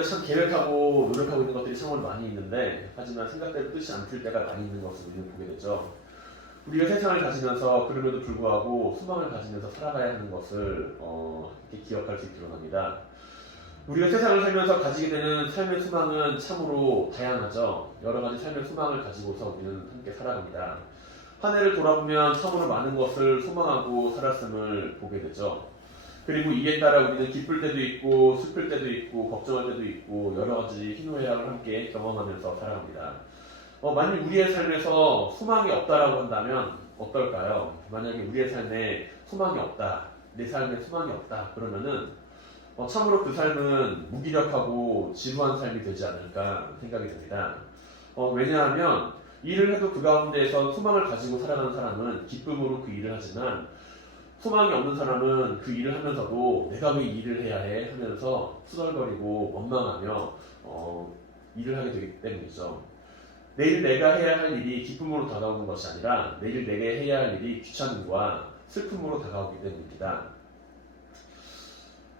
우리가 참 계획하고 노력하고 있는 것들이 정말 많이 있는데 하지만 생각대로 뜻이 안 틀 때가 많이 있는 것을 우리는 보게 되죠. 우리가 세상을 가지면서 그럼에도 불구하고 소망을 가지면서 살아가야 하는 것을 이렇게 기억할 수 있기로 합니다. 우리가 세상을 살면서 가지게 되는 삶의 소망은 참으로 다양하죠. 여러 가지 삶의 소망을 가지고서 우리는 함께 살아갑니다. 한 해를 돌아보면 참으로 많은 것을 소망하고 살았음을 보게 되죠. 그리고 이에 따라 우리는 기쁠 때도 있고 슬플 때도 있고 걱정할 때도 있고 여러 가지 희노애락을 함께 경험하면서 살아갑니다. 만약 우리의 삶에서 소망이 없다라고 한다면 어떨까요? 만약에 우리의 삶에 소망이 없다, 내 삶에 소망이 없다 그러면은 참으로 그 삶은 무기력하고 지루한 삶이 되지 않을까 생각이 듭니다. 왜냐하면 일을 해도 그 가운데에서 소망을 가지고 살아가는 사람은 기쁨으로 그 일을 하지만 소망이 없는 사람은 그 일을 하면서도 내가 왜 일을 해야 해 하면서 투덜거리고 원망하며 일을 하게 되기 때문이죠. 내일 내가 해야 할 일이 기쁨으로 다가오는 것이 아니라 내일 내가 해야 할 일이 귀찮음과 슬픔으로 다가오기 때문입니다.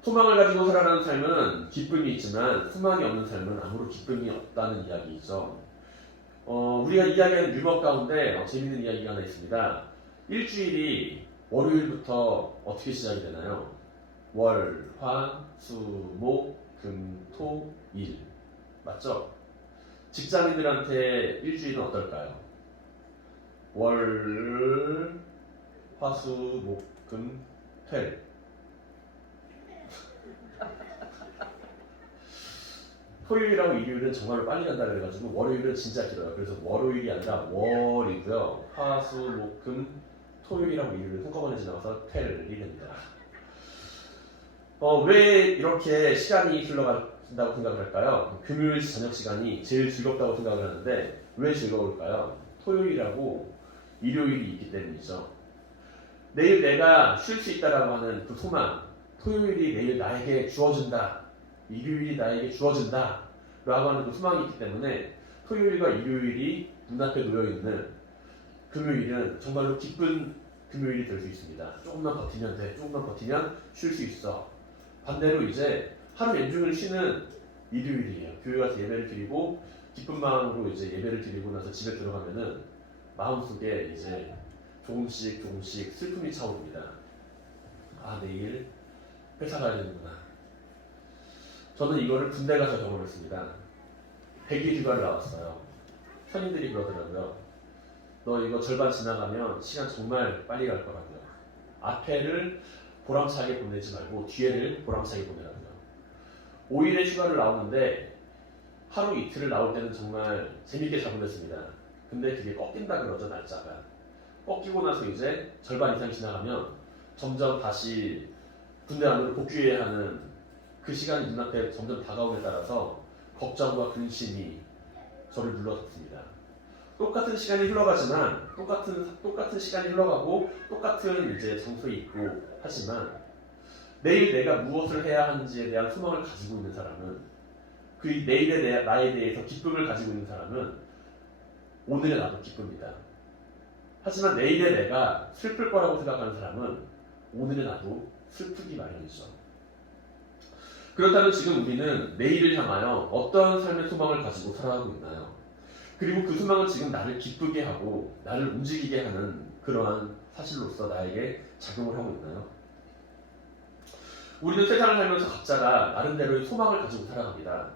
소망을 가지고 살아가는 삶은 기쁨이 있지만 소망이 없는 삶은 아무런 기쁨이 없다는 이야기이죠. 우리가 이야기하는 유머 가운데 재밌는 이야기가 하나 있습니다. 일주일이 월요일부터 어떻게 시작이 되나요? 월, 화, 수, 목, 금, 토, 일. 맞죠? 직장인들한테 일주일은 어떨까요? 월, 화, 수, 목, 금, 토일. 토요일하고 일요일은 정말로 빨리 간다 그래가지고 월요일은 진짜 길어요. 그래서 월요일이 아니라 월이고요. 화, 수, 목, 금, 토요일하고 일요일 한꺼번에 지나가서 토일이 됩니다. 왜 이렇게 시간이 흘러간다고 생각을 할까요? 금요일 저녁 시간이 제일 즐겁다고 생각을 하는데 왜 즐거울까요? 토요일하고 일요일이 있기 때문이죠. 내일 내가 쉴 수 있다라고 하는 그 소망, 토요일이 내일 나에게 주어진다, 일요일이 나에게 주어진다 라고 하는 그 소망이 있기 때문에 토요일과 일요일이 눈앞에 놓여있는 금요일은 정말로 기쁜 금요일이 될 수 있습니다. 조금만 버티면 돼. 조금만 버티면 쉴 수 있어. 반대로 이제 하루 연중을 쉬는 일요일이에요. 교회 가서 예배를 드리고 기쁜 마음으로 이제 예배를 드리고 나서 집에 들어가면은 마음속에 이제 조금씩 슬픔이 차오릅니다. 아, 내일 회사 가야 되는구나. 저는 이거를 군대 가서 경험했습니다. 100일 휴가를 나왔어요. 선임들이 그러더라고요. 너 이거 절반 지나가면 시간 정말 빨리 갈 거라고요. 앞에를 보람차게 보내지 말고 뒤에를 보람차게 보내라고요. 5일의 휴가를 나오는데 하루 이틀을 나올 때는 정말 재밌게 잘 보냈습니다. 근데 그게 꺾인다 그러죠, 날짜가. 꺾이고 나서 이제 절반 이상 지나가면 점점 다시 군대 안으로 복귀해야 하는 그 시간이 눈앞에 점점 다가옴에 따라서 걱정과 근심이 저를 눌러섰습니다. 똑같은 시간이 흘러가지만 똑같은 시간이 흘러가고 똑같은 이제 장소에 있고 하지만 내일 내가 무엇을 해야 하는지에 대한 소망을 가지고 있는 사람은 그 내일의 나에 대해서 기쁨을 가지고 있는 사람은 오늘의 나도 기쁩니다. 하지만 내일의 내가 슬플 거라고 생각하는 사람은 오늘의 나도 슬프기 마련이죠. 그렇다면 지금 우리는 내일을 향하여 어떤 삶의 소망을 가지고 살아가고 있나요? 그리고 그 소망은 지금 나를 기쁘게 하고 나를 움직이게 하는 그러한 사실로서 나에게 작용을 하고 있나요? 우리는 세상을 살면서 각자가 나름대로의 소망을 가지고 살아갑니다.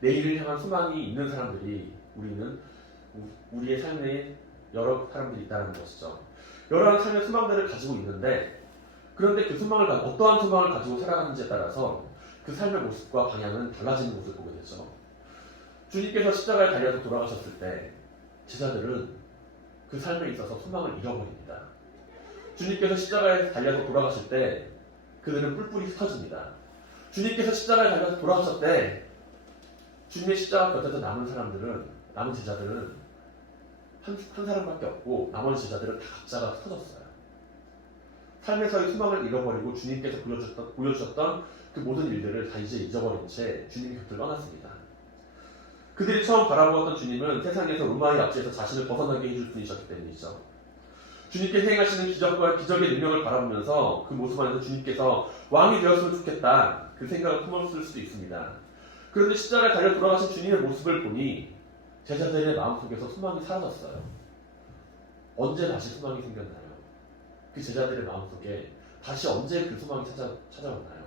내일을 향한 소망이 있는 사람들이 우리의 삶에 여러 사람들이 있다는 것이죠. 여러한 삶의 소망들을 가지고 있는데 그런데 그 소망을 어떠한 소망을 가지고 살아가는지에 따라서 그 삶의 모습과 방향은 달라지는 것을 보게 되죠. 주님께서 십자가에 달려서 돌아가셨을 때 제자들은 그 삶에 있어서 소망을 잃어버립니다. 주님께서 십자가에 달려서 돌아가실 때 그들은 뿔뿔이 흩어집니다. 주님께서 십자가에 달려서 돌아가셨을 때 주님의 십자가 곁에서 남은 제자들은 한 사람밖에 없고 나머지 제자들은 다 각자가 흩어졌어요. 삶에서의 소망을 잃어버리고 주님께서 보여주셨던 그 모든 일들을 다 이제 잊어버린 채 주님의 곁을 떠났습니다. 그들이 처음 바라보았던 주님은 세상에서 로마의 압제에서 자신을 벗어나게 해줄 분이셨기 때문이죠. 주님께서 행하시는 기적과 기적의 능력을 바라보면서 그 모습 안에서 주님께서 왕이 되었으면 좋겠다 그 생각을 품었을 수도 있습니다. 그런데 십자가에 달려 돌아가신 주님의 모습을 보니 제자들의 마음속에서 소망이 사라졌어요. 언제 다시 소망이 생겼나요? 그 제자들의 마음속에 다시 언제 그 소망이 찾아왔나요?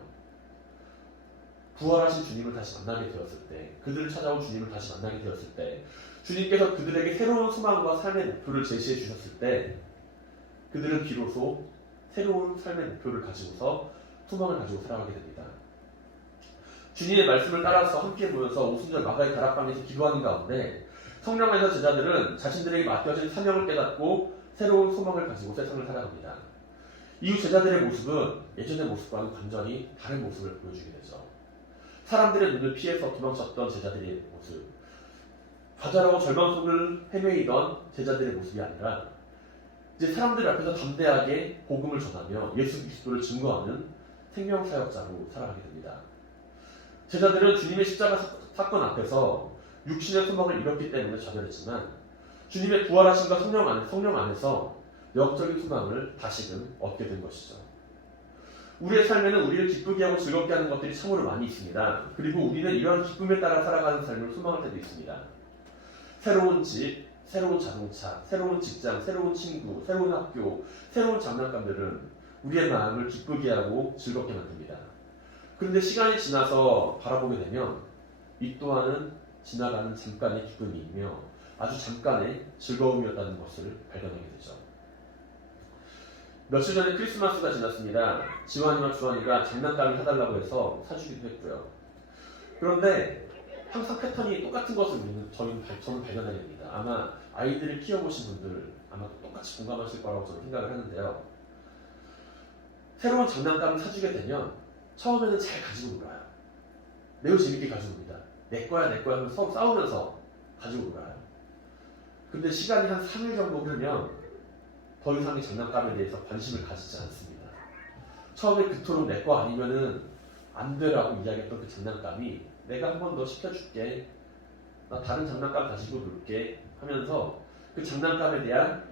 부활하신 주님을 다시 만나게 되었을 때, 그들을 찾아온 주님을 다시 만나게 되었을 때, 주님께서 그들에게 새로운 소망과 삶의 목표를 제시해 주셨을 때, 그들은 비로소 새로운 삶의 목표를 가지고서 소망을 가지고 살아가게 됩니다. 주님의 말씀을 따라서 함께 모여서 오순절 마가의 다락방에서 기도하는 가운데 성령 안에서 제자들은 자신들에게 맡겨진 사명을 깨닫고 새로운 소망을 가지고 세상을 살아갑니다. 이후 제자들의 모습은 예전의 모습과는 완전히 다른 모습을 보여주게 되죠. 사람들의 눈을 피해서 도망쳤던 제자들의 모습, 좌절하고 절망 속을 헤매이던 제자들의 모습이 아니라 이제 사람들 앞에서 담대하게 복음을 전하며 예수 그리스도를 증거하는 생명사역자로 살아가게 됩니다. 제자들은 주님의 십자가 사건 앞에서 육신의 소망을 잃었기 때문에 좌절했지만 주님의 부활하심과 성령 안에서 영적인 소망을 다시금 얻게 된 것이죠. 우리의 삶에는 우리를 기쁘게 하고 즐겁게 하는 것들이 참으로 많이 있습니다. 그리고 우리는 이러한 기쁨에 따라 살아가는 삶을 소망할 때도 있습니다. 새로운 집, 새로운 자동차, 새로운 직장, 새로운 친구, 새로운 학교, 새로운 장난감들은 우리의 마음을 기쁘게 하고 즐겁게 만듭니다. 그런데 시간이 지나서 바라보게 되면 이 또한은 지나가는 잠깐의 기쁨이며 아주 잠깐의 즐거움이었다는 것을 발견하게 되죠. 며칠 전에 크리스마스가 지났습니다. 지환이와 주환이가 장난감을 사달라고 해서 사주기도 했고요. 그런데 항상 패턴이 똑같은 것을 저는 발견하게 됩니다. 아마 아이들을 키워보신 분들 아마 똑같이 공감하실 거라고 저는 생각을 하는데요. 새로운 장난감을 사주게 되면 처음에는 잘 가지고 놀아요. 매우 재밌게 가지고 놉니다. 내 거야 하면서 서로 싸우면서 가지고 놀아요. 근데 시간이 한 3일 정도 흐르면 더 이상의 장난감에 대해서 관심을 가지지 않습니다. 처음에 그토록 내 거 아니면은 안 되라고 이야기했던 그 장난감이 내가 한 번 더 시켜줄게, 나 다른 장난감 가지고 놀게 하면서 그 장난감에 대한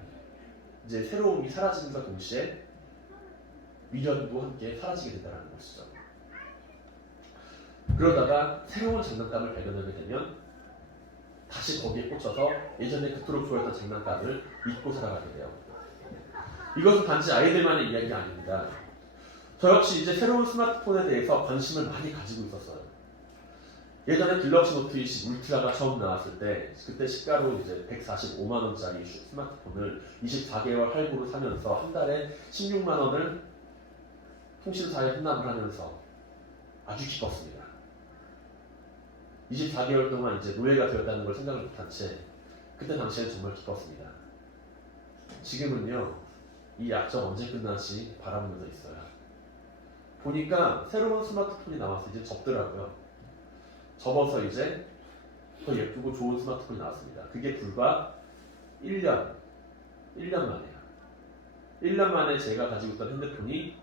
이제 새로움이 사라짐과 동시에 미련도 함께 사라지게 된다는 것이죠. 그러다가 새로운 장난감을 발견하게 되면 다시 거기에 꽂혀서 예전에 그토록 좋아했던 장난감을 잊고 살아가게 돼요. 이것은 단지 아이들만의 이야기가 아닙니다. 저 역시 이제 새로운 스마트폰에 대해서 관심을 많이 가지고 있었어요. 예전에 갤럭시 노트 20 울트라가 처음 나왔을 때 그때 시가로 이제 145만 원짜리 스마트폰을 24개월 할부로 사면서 한 달에 16만 원을 통신사에 혼납을 하면서 아주 기뻤습니다. 24개월 동안 이제 노예가 되었다는 걸 생각을 못한 채 그때 당시에는 정말 기뻤습니다. 지금은요, 이 약정 언제 끝나지 바라보면서 있어요. 보니까 새로운 스마트폰이 나와서 이제 접더라고요. 접어서 이제 더 예쁘고 좋은 스마트폰이 나왔습니다. 그게 불과 1년 만에요. 1년 만에 제가 가지고 있던 핸드폰이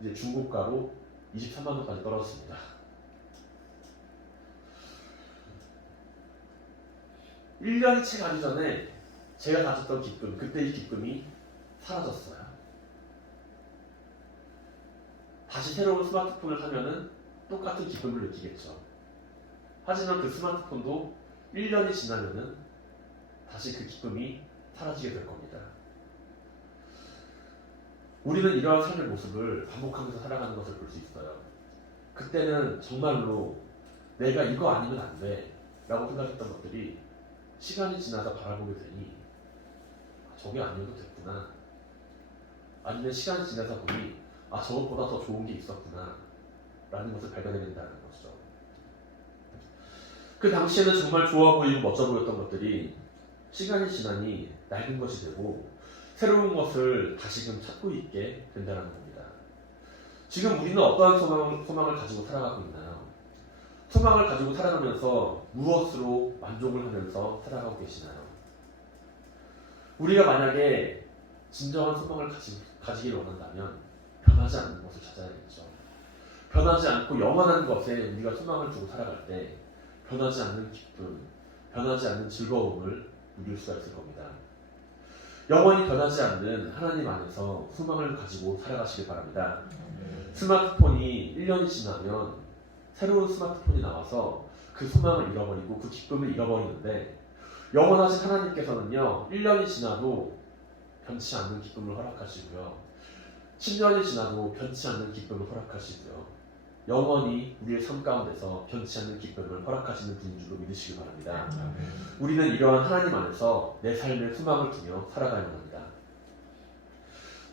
이제 중고가로 23만 원까지 떨어졌습니다. 1년이 채 가기 전에 제가 가졌던 기쁨, 그때 이 기쁨이 사라졌어요. 다시 새로운 스마트폰을 사면은 똑같은 기쁨을 느끼겠죠. 하지만 그 스마트폰도 1년이 지나면은 다시 그 기쁨이 사라지게 될 겁니다. 우리는 이러한 삶의 모습을 반복하면서 살아가는 것을 볼 수 있어요. 그때는 정말로 내가 이거 아니면 안 돼 라고 생각했던 것들이 시간이 지나서 바라보게 되니 저게 아니어도 됐구나, 아니면 시간이 지나서 보니 저것보다 더 좋은 게 있었구나 라는 것을 발견하게 된다는 것이죠. 그 당시에는 정말 좋아 보이고 멋져 보였던 것들이 시간이 지나니 낡은 것이 되고 새로운 것을 다시금 찾고 있게 된다는 겁니다. 지금 우리는 어떠한 소망을 가지고 살아가고 있나요? 소망을 가지고 살아가면서 무엇으로 만족을 하면서 살아가고 계시나요? 우리가 만약에 진정한 소망을 가지길 원한다면 변하지 않는 것을 찾아야겠죠. 변하지 않고 영원한 것에 우리가 소망을 두고 살아갈 때 변하지 않는 기쁨, 변하지 않는 즐거움을 누릴 수가 있을 겁니다. 영원히 변하지 않는 하나님 안에서 소망을 가지고 살아가시길 바랍니다. 스마트폰이 1년이 지나면 새로운 스마트폰이 나와서 그 소망을 잃어버리고 그 기쁨을 잃어버리는데 영원하신 하나님께서는요 1년이 지나도 변치 않는 기쁨을 허락하시고요 10년이 지나도 변치 않는 기쁨을 허락하시고요 영원히 우리의 삶 가운데서 변치 않는 기쁨을 허락하시는 분인 줄로 믿으시기 바랍니다. 우리는 이러한 하나님 안에서 내 삶의 소망을 두며 살아가야만 합니다.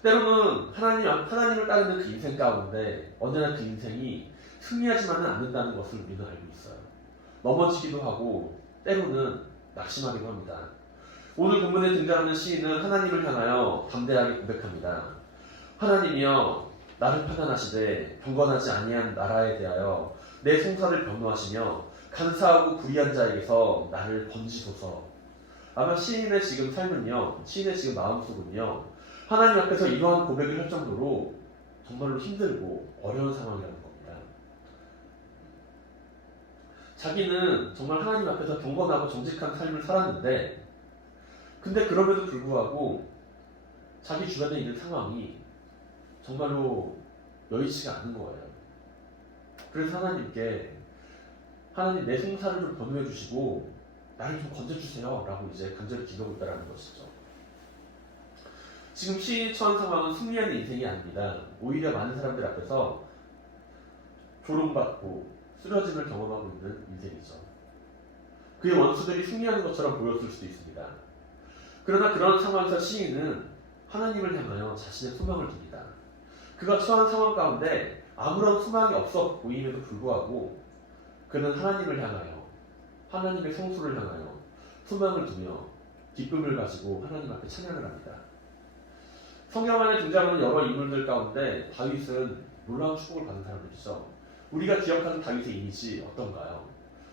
때로는 하나님을 따르는 그 인생 가운데 언제나 그 인생이 승리하지만은 않는다는 것을 우리는 알고 있어요. 넘어지기도 하고 때로는 낙심하기도 합니다. 오늘 본문에 등장하는 시인은 하나님을 향하여 담대하게 고백합니다. 하나님이여 나를 판단하시되 경건하지 아니한 나라에 대하여 내 송사를 변호하시며 간사하고 불의한 자에게서 나를 건지소서. 아마 시인의 지금 삶은요, 시인의 지금 마음속은요, 하나님 앞에서 이러한 고백을 할 정도로 정말로 힘들고 어려운 상황이라는 겁니다. 자기는 정말 하나님 앞에서 경건하고 정직한 삶을 살았는데 근데 그럼에도 불구하고 자기 주변에 있는 상황이 정말로 여의치가 않은 거예요. 그래서 하나님께 하나님 내 송사를 좀 변호해 주시고 나를 좀 건져주세요 라고 이제 간절히 기도하고 있다는 것이죠. 지금 시인이 처한 상황은 승리하는 인생이 아닙니다. 오히려 많은 사람들 앞에서 조롱받고 쓰러짐을 경험하고 있는 인생이죠. 그의 원수들이 승리하는 것처럼 보였을 수도 있습니다. 그러나 그런 상황에서 시인은 하나님을 향하여 자신의 소망을 둡니다. 그가 처한 상황 가운데 아무런 소망이 없어 보임에도 불구하고 그는 하나님을 향하여 하나님의 성수를 향하여 소망을 두며 기쁨을 가지고 하나님 앞에 찬양을 합니다. 성경 안에 등장하는 여러 인물들 가운데 다윗은 놀라운 축복을 받은 사람이죠. 우리가 기억하는 다윗의 이미지 어떤가요?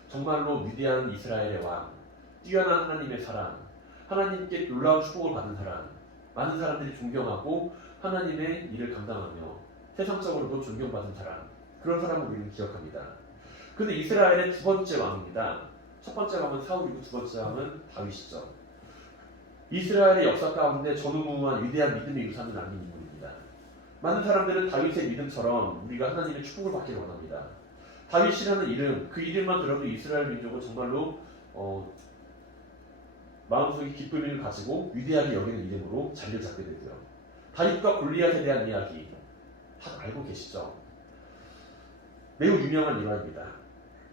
정말로 위대한 이스라엘의 왕, 뛰어난 하나님의 사랑, 하나님께 놀라운 축복을 받은 사람, 많은 사람들이 존경하고 하나님의 일을 감당하며 세상적으로도 존경받은 사람, 그런 사람을 우리는 기억합니다. 근데 이스라엘의 두 번째 왕입니다. 첫 번째 왕은 사울이고 두 번째 왕은 다윗이죠. 이스라엘의 역사 가운데 전무후무한 위대한 믿음의 유산을 남긴 인물입니다. 많은 사람들은 다윗의 믿음처럼 우리가 하나님의 축복을 받기를 원합니다. 다윗이라는 이름, 그 이름만 들어도 이스라엘 민족은 정말로 마음속에 기쁨을 가지고 위대하게 여기는 이름으로 자리를 잡게 되고요. 다윗과 골리앗에 대한 이야기 다 알고 계시죠? 매우 유명한 일화입니다.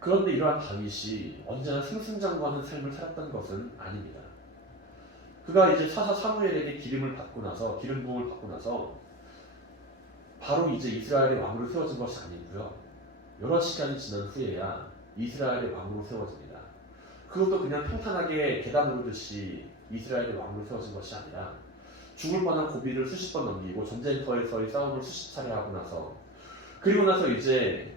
그런데 이러한 다윗이 언제나 승승장구하는 삶을 살았던 것은 아닙니다. 그가 이제 사사 사무엘에게 기름 부음을 받고 나서 바로 이제 이스라엘의 왕으로 세워진 것이 아니고요. 여러 시간이 지난 후에야 이스라엘의 왕으로 세워집니다. 그것도 그냥 평탄하게 계단 오르듯이 이스라엘의 왕으로 세워진 것이 아니라 죽을 뻔한 고비를 수십 번 넘기고 전쟁터에서의 싸움을 수십 차례 하고 나서 그리고 나서 이제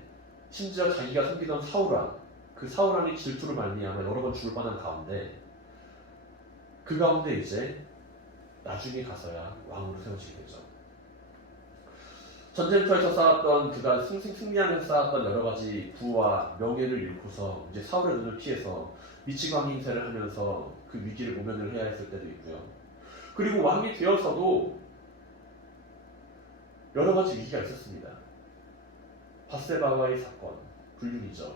심지어 자기가 섬기던 사울왕, 그 사울왕이 질투로 말미암아 여러 번 죽을 뻔한 가운데 그 가운데 이제 나중에 가서야 왕으로 세워지게 되죠. 전쟁터에서 쌓았던 그가 승리하면서 쌓았던 여러 가지 부와 명예를 잃고서 이제 사울의 눈을 피해서 미치광이 행세를 하면서 그 위기를 모면을 해야 했을 때도 있고요. 그리고 왕이 되어서도 여러 가지 위기가 있었습니다. 밧세바와의 사건, 불륜이죠.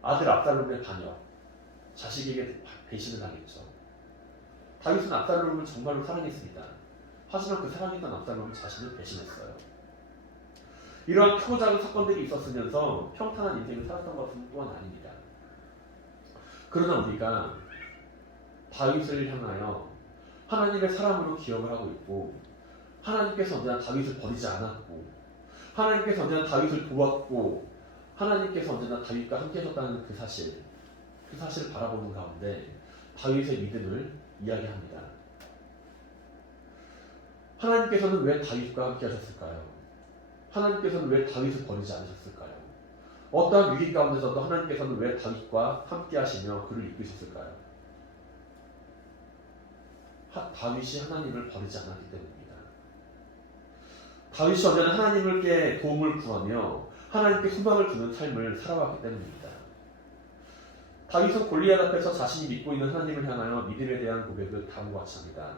아들 압살롬의 반역, 자식에게 배신을 당했죠. 다윗은 압살롬을 정말로 사랑했습니다. 하지만 그 사랑했던 압살롬은 자신을 배신했어요. 이러한 크고 작은 사건들이 있었으면서 평탄한 인생을 살았던 것은 또한 아닙니다. 그러나 우리가 다윗을 향하여 하나님의 사람으로 기억을 하고 있고 하나님께서 언제나 다윗을 버리지 않았고 하나님께서 언제나 다윗을 도왔고 하나님께서 언제나 다윗과 함께 하셨다는 그 사실을 바라보는 가운데 다윗의 믿음을 이야기합니다. 하나님께서는 왜 다윗과 함께 하셨을까요? 하나님께서는 왜 다윗을 버리지 않으셨을까요? 어떠한 위기 가운데서도 하나님께서는 왜 다윗과 함께 하시며 그를 이끄셨을까요? 다윗이 하나님을 버리지 않았기 때문입니다. 다윗이 언제나 하나님께 도움을 구하며 하나님께 소망을 두는 삶을 살아왔기 때문입니다. 다윗은 골리앗 앞에서 자신이 믿고 있는 하나님을 향하여 믿음에 대한 고백을 다음과 같이 합니다.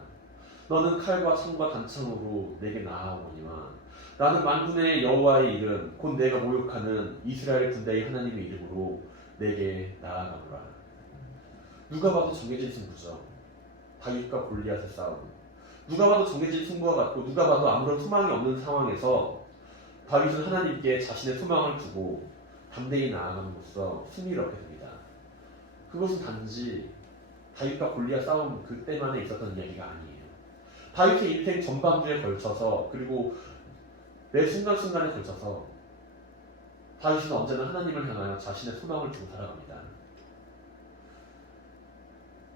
너는 칼과 창과 단창으로 내게 나아오거니와 나는 만군의 여호와의 이름 곧 내가 모욕하는 이스라엘 군대의 하나님의 이름으로 내게 나아가노라. 누가 봐도 정해진 승부죠. 다윗과 골리앗의 싸움. 누가 봐도 정해진 승부와 같고 누가 봐도 아무런 소망이 없는 상황에서 다윗은 하나님께 자신의 소망을 두고 담대히 나아감으로써 승리를 얻게 됩니다. 그것은 단지 다윗과 골리앗 싸움 그때만에 있었던 이야기가 아니에요. 다윗의 인생 전반부에 걸쳐서 그리고 매 순간순간에 걸쳐서 다윗은 언제나 하나님을 향하여 자신의 소망을 두고 살아갑니다.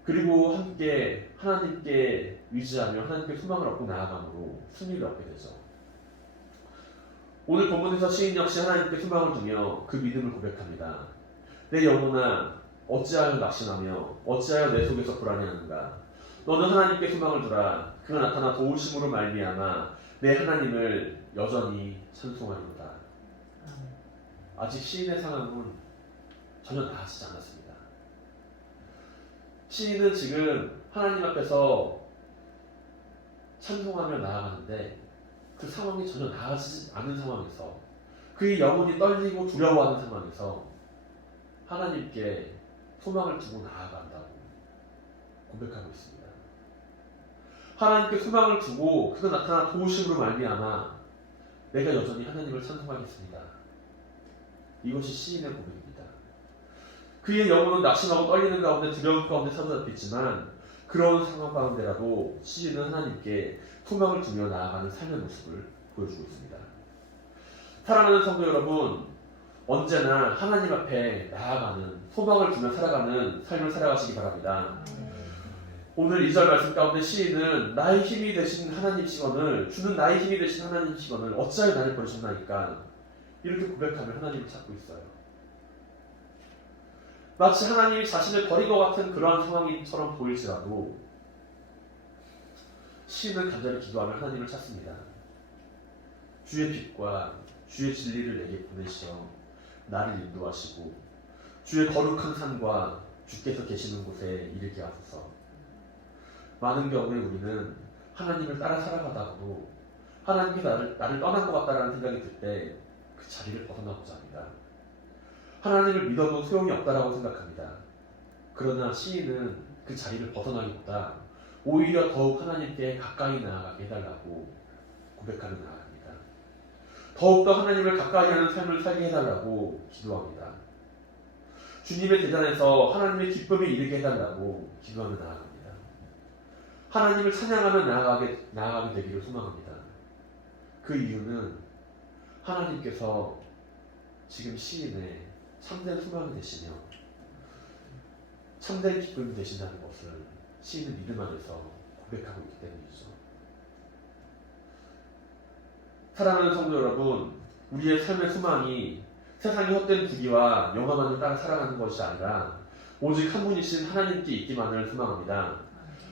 그리고 함께 하나님께 의지하며 하나님께 소망을 얻고 나아감으로 승리를 얻게 되죠. 오늘 본문에서 시인 역시 하나님께 소망을 두며 그 믿음을 고백합니다. 내 영혼아 어찌하여 낙심하며 어찌하여 내 속에서 불안해하는가. 너는 하나님께 소망을 두라. 그가 나타나 도우심으로 말미암아 내 하나님을 여전히 찬송하리로다. 아직 시인의 상황은 전혀 나아지지 않았습니다. 시인은 지금 하나님 앞에서 찬송하며 나아가는데 그 상황이 전혀 나아지지 않은 상황에서 그의 영혼이 떨리고 두려워하는 상황에서 하나님께 소망을 두고 나아간다고 고백하고 있습니다. 하나님께 소망을 두고 그가 나타나 도우심으로 말미암아 내가 여전히 하나님을 찬송하겠습니다. 이것이 시인의 고백입니다. 그의 영혼은 낙심하고 떨리는 가운데 두려움 가운데 사로잡혔지만 그런 상황 가운데라도 시인은 하나님께 소망을 두며 나아가는 삶의 모습을 보여주고 있습니다. 사랑하는 성도 여러분, 언제나 하나님 앞에 나아가는 소망을 두며 살아가는 삶을 살아가시기 바랍니다. 오늘 2절 말씀 가운데 시인은 나의 힘이 되신 하나님시거늘 주는 나의 힘이 되신 하나님시거늘 어찌하여 나를 버리셨나이까 이렇게 고백하며 하나님을 찾고 있어요. 마치 하나님이 자신을 버린 것 같은 그러한 상황처럼 보일지라도 시인은 간절히 기도하며 하나님을 찾습니다. 주의 빛과 주의 진리를 내게 보내시어 나를 인도하시고 주의 거룩한 산과 주께서 계시는 곳에 이르게 하소서. 많은 경우에 우리는 하나님을 따라 살아가다가도 하나님께서 나를 떠난 것 같다라는 생각이 들 때 그 자리를 벗어나고자 합니다. 하나님을 믿어도 소용이 없다라고 생각합니다. 그러나 시인은 그 자리를 벗어나기보다 오히려 더욱 하나님께 가까이 나아가게 해달라고 고백하며 나아갑니다. 더욱더 하나님을 가까이 하는 삶을 살게 해달라고 기도합니다. 주님의 대전에서 하나님의 기쁨에 이르게 해달라고 기도하며 나아갑니다. 하나님을 찬양하며 나아가게 되기를 소망합니다. 그 이유는 하나님께서 지금 시인의 참된 소망이 되시며 참된 기쁨이 되신다는 것을 시인은 믿음 안에서 고백하고 있기 때문이죠. 사랑하는 성도 여러분, 우리의 삶의 소망이 세상의 헛된 부귀와 영화만을 따라 살아가는 것이 아니라 오직 한 분이신 하나님께 있기만을 소망합니다.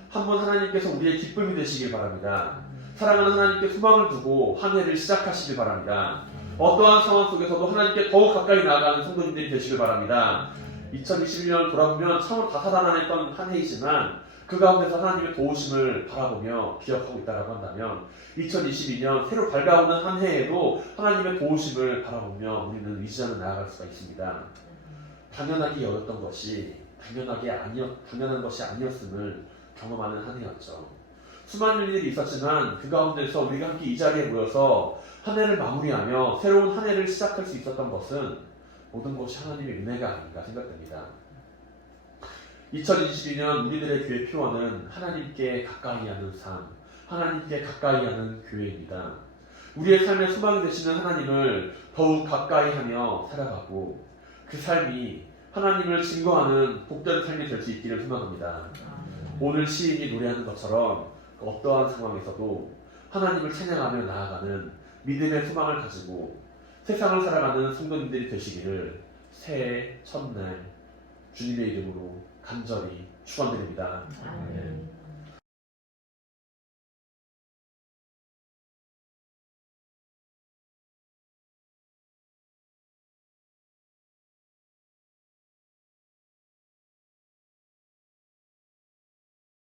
한 분 하나님께서 우리의 기쁨이 되시길 바랍니다. 사랑하는 하나님께 소망을 두고 한 해를 시작하시길 바랍니다. 어떠한 상황 속에서도 하나님께 더욱 가까이 나아가는 성도님들이 되시길 바랍니다. 2021년 돌아보면 참으로 다사다난했던 한 해이지만 그 가운데서 하나님의 도우심을 바라보며 기억하고 있다고 한다면 2022년 새로 밝아오는 한 해에도 하나님의 도우심을 바라보며 우리는 의지하며 나아갈 수가 있습니다. 당연하게 여겼던 것이 당연한 것이 아니었음을 경험하는 한 해였죠. 수많은 일들이 있었지만 그 가운데서 우리가 함께 이 자리에 모여서 한 해를 마무리하며 새로운 한 해를 시작할 수 있었던 것은 모든 것이 하나님의 은혜가 아닌가 생각됩니다. 2022년 우리들의 교회 표어는 하나님께 가까이 하는 삶, 하나님께 가까이 하는 교회입니다. 우리의 삶의 소망이 되시는 하나님을 더욱 가까이 하며 살아가고 그 삶이 하나님을 증거하는 복된 삶이 될 수 있기를 소망합니다. 오늘 시인이 노래하는 것처럼 어떠한 상황에서도 하나님을 찬양하며 나아가는 믿음의 소망을 가지고 세상을 살아가는 성도님들이 되시기를 새해 첫날 주님의 이름으로 간절히 축원드립니다. 아멘.